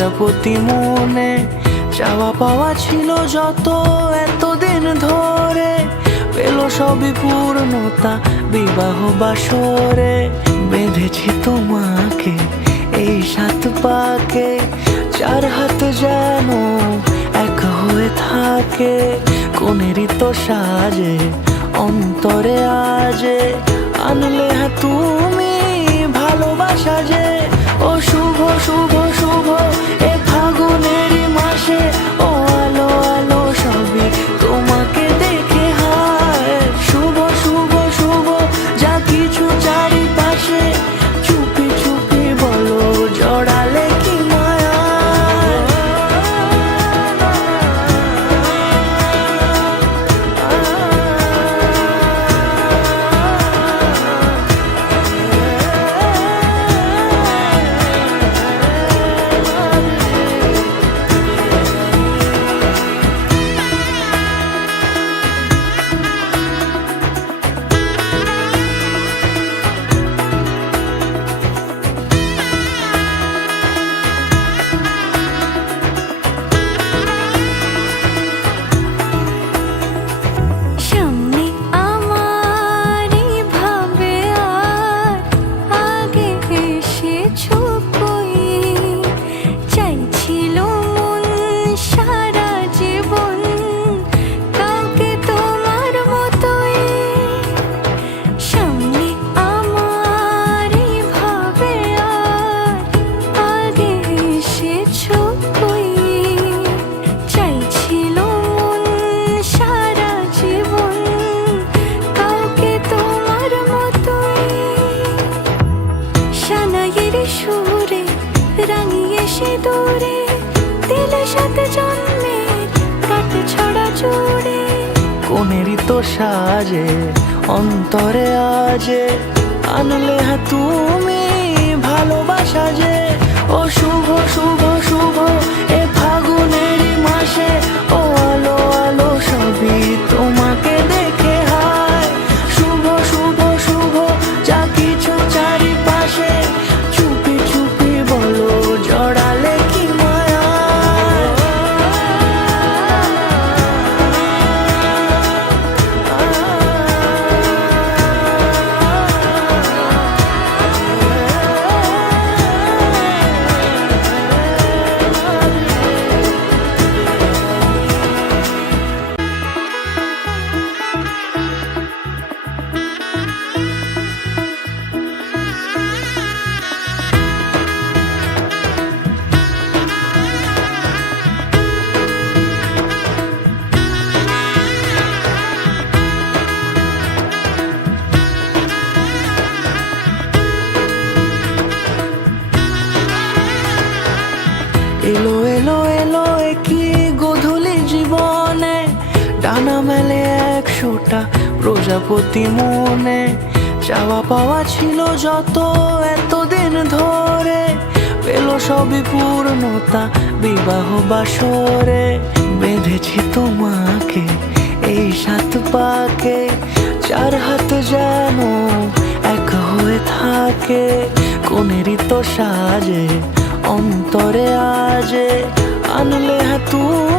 প্রজাপতি মনে চাওয়া পাওয়া ছিল যত এতদিন ধরে, পেল সবই পূর্ণতা বিবাহ বাসরে। বেঁধেছি তোমাকে এই 7 পাকে, 4 হাত যেন এক হয়ে থাকে। কোনেরই তো সাজে অন্তরে আজে আনলে তুমি ভালোবাসা যে। ও শুভ শুভ শুভ এ ফাগুনেরই মাসে, ও আলো আলো সবই তোমাকে দেখে হায়। শুভ শুভ শুভ যা কিছু চারিপাশে, চুপি চুপি বলো জড়ালে কি মায়া। কোনেরই তো সাজে অন্তরে আজে আনলে তুমি ভালোবাসা যে। ও শুভ শুভ শুভ এ ফাগুনেরই মাসে, ও আলো আলো সবই তোমাকে দেখে হায়। শুভ শুভ শুভ যা কিছু চারিপাশে, চুপি চুপি বলো জড়ালে কি মায়া। এলো এলো এলো কি গোধূলি জীবনে, ডানা মেলে 100টা প্রজাপতি মনে। চাওয়া পাওয়া ছিল যত এতদিন ধরে, পেল সবই পূর্ণতা বিবাহ বাসরে। বেঁধেছি তোমাকে এই 7 পাকে, 4 হাত যেন এক হয়ে থাকে। কোনেরই তো সাজে অন্তরে আজে আনলে তুমি